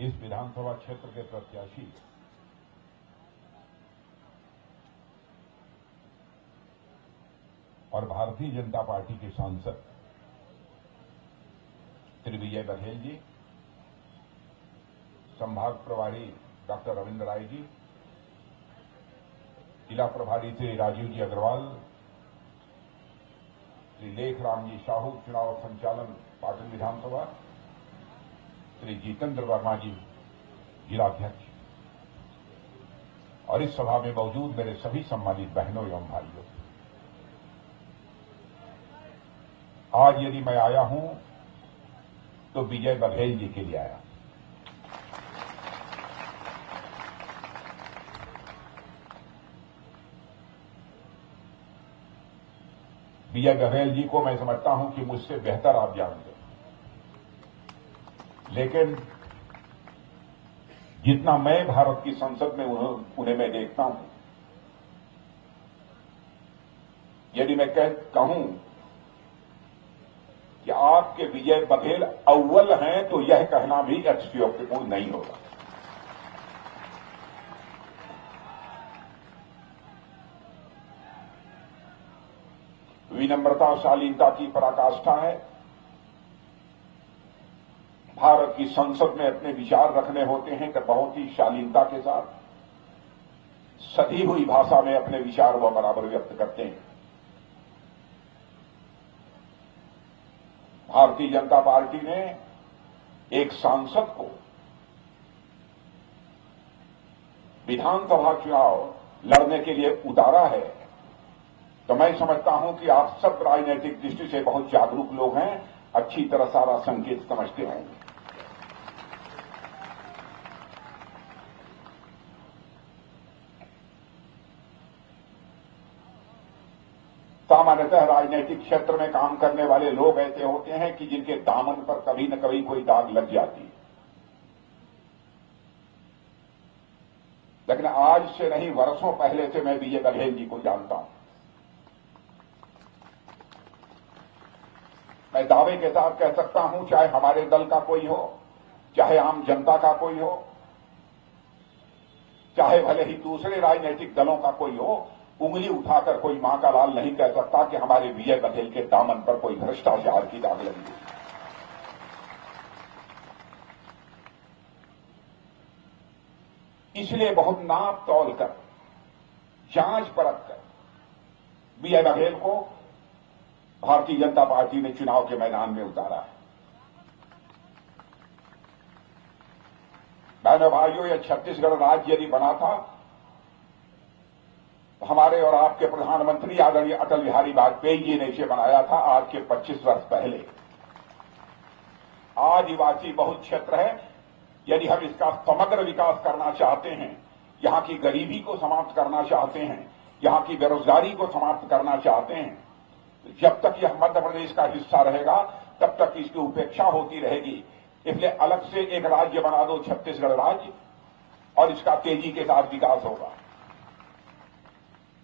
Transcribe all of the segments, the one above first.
इस विधानसभा क्षेत्र के प्रत्याशी और भारतीय जनता पार्टी के सांसद श्री विजय बघेल जी, संभाग प्रभारी डॉक्टर रविंद्र राय जी, जिला प्रभारी श्री राजीव जी अग्रवाल, श्री लेखराम जी साहू, चुनाव संचालन पाटन विधानसभा, श्री जितेंद्र वर्मा जी, जिलाध्यक्ष, और इस सभा में मौजूद मेरे सभी सम्मानित बहनों एवं भाइयों, आज यदि मैं आया हूं तो विजय बघेल जी के लिए आया। विजय बघेल जी को मैं समझता हूं कि मुझसे बेहतर आप जानते हैं, लेकिन जितना मैं भारत की संसद में उन्हें मैं देखता हूं, यदि मैं कहूं कि आपके विजय बघेल अव्वल हैं तो यह कहना भी अतिशयोक्तिपूर्ण नहीं होगा। विनम्रता शालीनता की पराकाष्ठा है। भारत की संसद में अपने विचार रखने होते हैं तो बहुत ही शालीनता के साथ सधी हुई भाषा में अपने विचार व बराबर व्यक्त करते हैं। भारतीय जनता पार्टी ने एक सांसद को विधानसभा चुनाव लड़ने के लिए उतारा है, तो मैं समझता हूं कि आप सब राजनीतिक दृष्टि से बहुत जागरूक लोग हैं, अच्छी तरह सारा संकेत समझते होंगे। सामान्यतः राजनीतिक क्षेत्र में काम करने वाले लोग ऐसे होते हैं कि जिनके दामन पर कभी न कभी कोई दाग लग जाती है, लेकिन आज से नहीं वर्षों पहले से मैं विजय बघेल जी को जानता हूं। मैं दावे के साथ कह सकता हूं, चाहे हमारे दल का कोई हो, चाहे आम जनता का कोई हो, चाहे भले ही दूसरे राजनीतिक दलों का कोई हो, उंगली उठाकर कोई मां का लाल नहीं कह सकता कि हमारे विजय बघेल के दामन पर कोई भ्रष्टाचार की दाग लगी है। इसलिए बहुत नाप तौल कर, जांच परख कर विजय बघेल को भारतीय जनता पार्टी ने चुनाव के मैदान में उतारा है। बहनों भाइयों, यह छत्तीसगढ़ राज्य यदि बना था तो हमारे और आपके प्रधानमंत्री आदरणीय अटल बिहारी वाजपेयी जी ने इसे बनाया था आज के 25 वर्ष पहले। आदिवासी बहुत क्षेत्र है, यदि हम इसका समग्र विकास करना चाहते हैं, यहां की गरीबी को समाप्त करना चाहते हैं, यहां की बेरोजगारी को समाप्त करना चाहते हैं, जब तक यह मध्य प्रदेश का हिस्सा रहेगा तब तक इसकी उपेक्षा होती रहेगी। इसलिए अलग से एक राज्य बना दो, छत्तीसगढ़ राज्य, और इसका तेजी के साथ विकास होगा।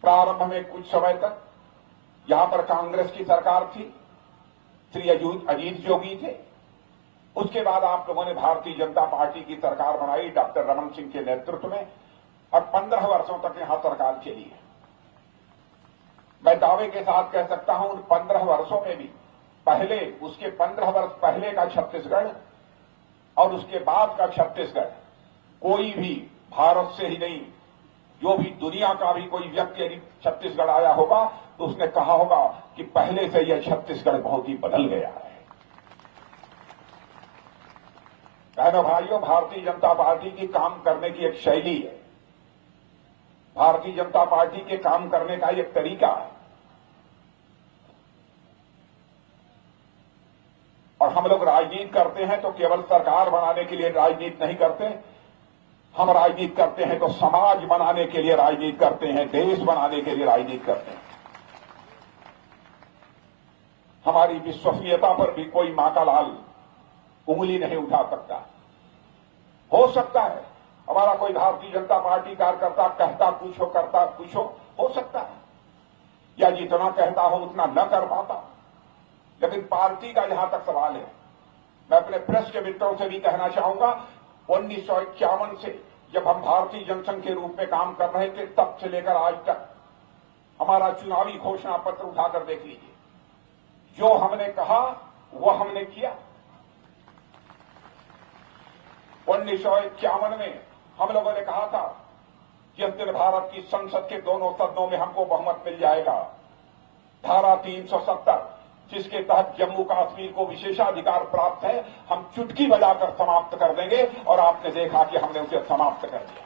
प्रारंभ में कुछ समय तक यहां पर कांग्रेस की सरकार थी, श्री अजीत जोगी थे। उसके बाद आप लोगों ने भारतीय जनता पार्टी की सरकार बनाई डॉक्टर रमन सिंह के नेतृत्व में, और 15 वर्षों तक यहां सरकार चली है। मैं दावे के साथ कह सकता हूं, उन 15 वर्षों में भी पहले, उसके 15 वर्ष पहले का छत्तीसगढ़ और उसके बाद का छत्तीसगढ़, कोई भी भारत से ही नहीं, जो भी दुनिया का भी कोई व्यक्ति यदि छत्तीसगढ़ आया होगा तो उसने कहा होगा कि पहले से यह छत्तीसगढ़ बहुत ही बदल गया है। बहनों भाइयों, भारतीय जनता पार्टी की काम करने की एक शैली है, भारतीय जनता पार्टी के काम करने का एक तरीका है, और हम लोग राजनीति करते हैं तो केवल सरकार बनाने के लिए राजनीति नहीं करते। हम राजनीति करते हैं तो समाज बनाने के लिए राजनीति करते हैं, देश बनाने के लिए राजनीति करते हैं। हमारी विश्वसनीयता पर भी कोई मां का लाल उंगली नहीं उठा सकता। हो सकता है हमारा कोई भारतीय जनता पार्टी कार्यकर्ता कहता कुछ हो, करता कुछ हो सकता है, या जितना कहता हो उतना न कर पाता, लेकिन पार्टी का जहां तक सवाल है, मैं अपने प्रेस के मित्रों से भी कहना चाहूंगा, 1951 से जब हम भारतीय जनसंघ के रूप में काम कर रहे थे, तब से लेकर आज तक हमारा चुनावी घोषणा पत्र उठाकर देख लीजिए। जो हमने कहा वो हमने किया। 1951 में हम लोगों ने कहा था जिस दिन भारत की संसद के दोनों सदनों में हमको बहुमत मिल जाएगा, धारा 370 जिसके तहत जम्मू कश्मीर को विशेषाधिकार प्राप्त है, हम चुटकी बजाकर समाप्त कर देंगे, और आपने देखा कि हमने उसे समाप्त कर दिया।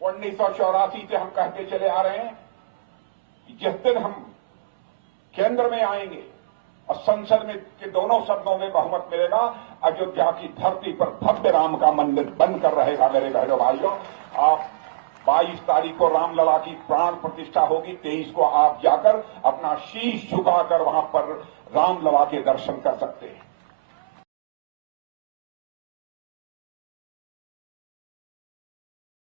1984 से हम कहते चले आ रहे हैं कि जिस दिन हम केंद्र में आएंगे और संसद में के दोनों सदनों में बहुमत मिलेगा, अयोध्या की धरती पर भव्य राम का मंदिर बनकर रहेगा। मेरे बहनों भाइयों, आप 22 तारीख को रामलला की प्राण प्रतिष्ठा होगी, 23 को आप जाकर अपना शीश झुकाकर वहां पर रामलला के दर्शन कर सकते हैं।